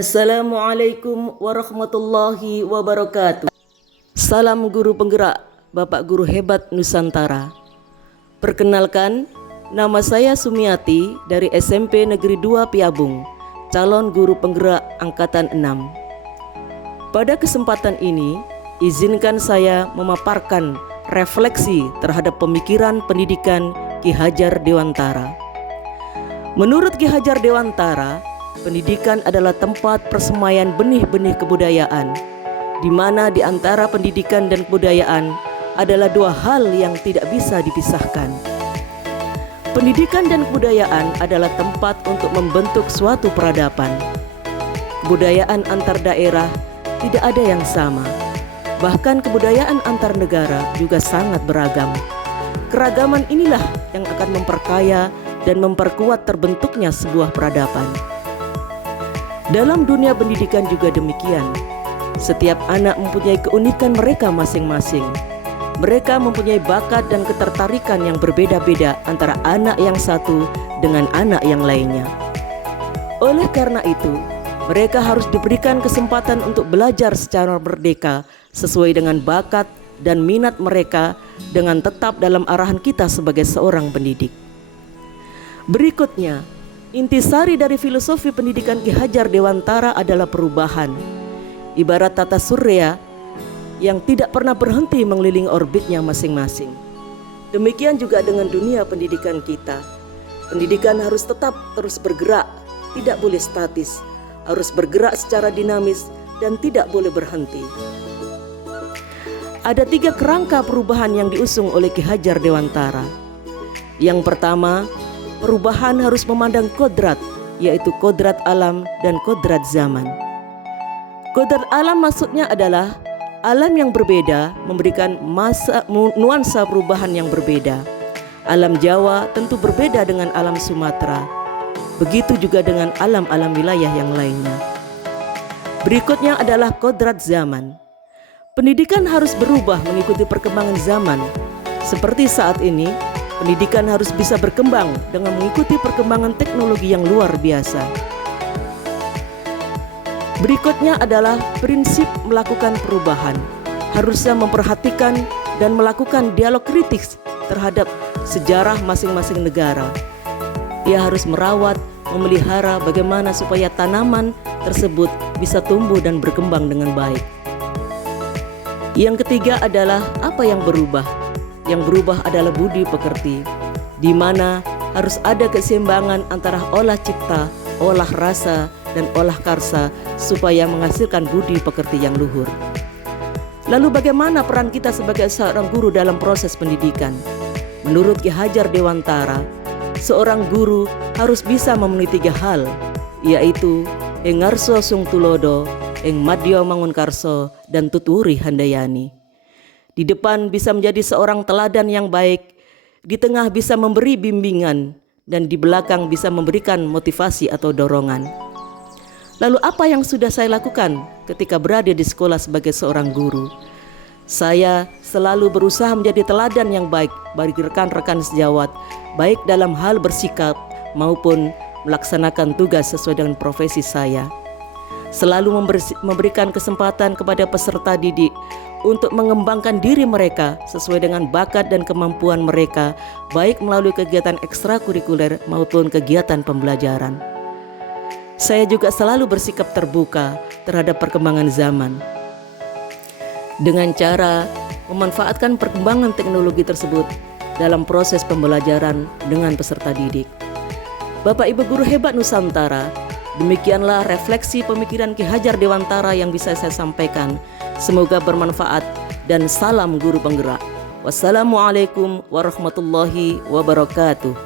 Assalamualaikum warahmatullahi wabarakatuh. Salam guru penggerak, Bapak Guru Hebat Nusantara. Perkenalkan, nama saya Sumiati dari SMP Negeri 2 Piabung, calon guru penggerak Angkatan 6. Pada kesempatan ini, izinkan saya memaparkan refleksi terhadap pemikiran pendidikan Ki Hajar Dewantara. Menurut Ki Hajar Dewantara, pendidikan adalah tempat persemaian benih-benih kebudayaan, di mana di antara pendidikan dan kebudayaan adalah dua hal yang tidak bisa dipisahkan. Pendidikan dan kebudayaan adalah tempat untuk membentuk suatu peradaban. Kebudayaan antar daerah tidak ada yang sama. Bahkan kebudayaan antar negara juga sangat beragam. Keragaman inilah yang akan memperkaya dan memperkuat terbentuknya sebuah peradaban. Dalam dunia pendidikan juga demikian. Setiap anak mempunyai keunikan mereka masing-masing. Mereka mempunyai bakat dan ketertarikan yang berbeda-beda antara anak yang satu dengan anak yang lainnya. Oleh karena itu, mereka harus diberikan kesempatan untuk belajar secara merdeka sesuai dengan bakat dan minat mereka dengan tetap dalam arahan kita sebagai seorang pendidik. Berikutnya, intisari dari filosofi pendidikan Ki Hajar Dewantara adalah perubahan. Ibarat tata surya yang tidak pernah berhenti mengelilingi orbitnya masing-masing. Demikian juga dengan dunia pendidikan kita. Pendidikan harus tetap terus bergerak, tidak boleh statis, harus bergerak secara dinamis dan tidak boleh berhenti. Ada 3 kerangka perubahan yang diusung oleh Ki Hajar Dewantara. Yang pertama, perubahan harus memandang kodrat, yaitu kodrat alam dan kodrat zaman. Kodrat alam maksudnya adalah alam yang berbeda memberikan nuansa perubahan yang berbeda. Alam Jawa tentu berbeda dengan alam Sumatera. Begitu juga dengan alam-alam wilayah yang lainnya. Berikutnya adalah kodrat zaman. Pendidikan harus berubah mengikuti perkembangan zaman. Seperti saat ini, pendidikan harus bisa berkembang dengan mengikuti perkembangan teknologi yang luar biasa. Berikutnya adalah prinsip melakukan perubahan. Harusnya memperhatikan dan melakukan dialog kritis terhadap sejarah masing-masing negara. Ia harus merawat, memelihara bagaimana supaya tanaman tersebut bisa tumbuh dan berkembang dengan baik. Yang ketiga adalah apa yang berubah. Yang berubah adalah budi pekerti, di mana harus ada keseimbangan antara olah cipta, olah rasa, dan olah karsa supaya menghasilkan budi pekerti yang luhur. Lalu bagaimana peran kita sebagai seorang guru dalam proses pendidikan? Menurut Ki Hajar Dewantara, seorang guru harus bisa memenuhi 3 hal, yaitu ing ngarsa sung tulodo, ing madya mangunkarsa, dan tuturi handayani. Di depan bisa menjadi seorang teladan yang baik, di tengah bisa memberi bimbingan, dan di belakang bisa memberikan motivasi atau dorongan. Lalu apa yang sudah saya lakukan ketika berada di sekolah sebagai seorang guru? Saya selalu berusaha menjadi teladan yang baik bagi rekan-rekan sejawat, baik dalam hal bersikap maupun melaksanakan tugas sesuai dengan profesi saya. Selalu memberikan kesempatan kepada peserta didik untuk mengembangkan diri mereka sesuai dengan bakat dan kemampuan mereka, baik melalui kegiatan ekstrakurikuler maupun kegiatan pembelajaran. Saya juga selalu bersikap terbuka terhadap perkembangan zaman dengan cara memanfaatkan perkembangan teknologi tersebut dalam proses pembelajaran dengan peserta didik. Bapak Ibu Guru Hebat Nusantara, demikianlah refleksi pemikiran Ki Hajar Dewantara yang bisa saya sampaikan. Semoga bermanfaat dan salam guru penggerak. Wassalamualaikum warahmatullahi wabarakatuh.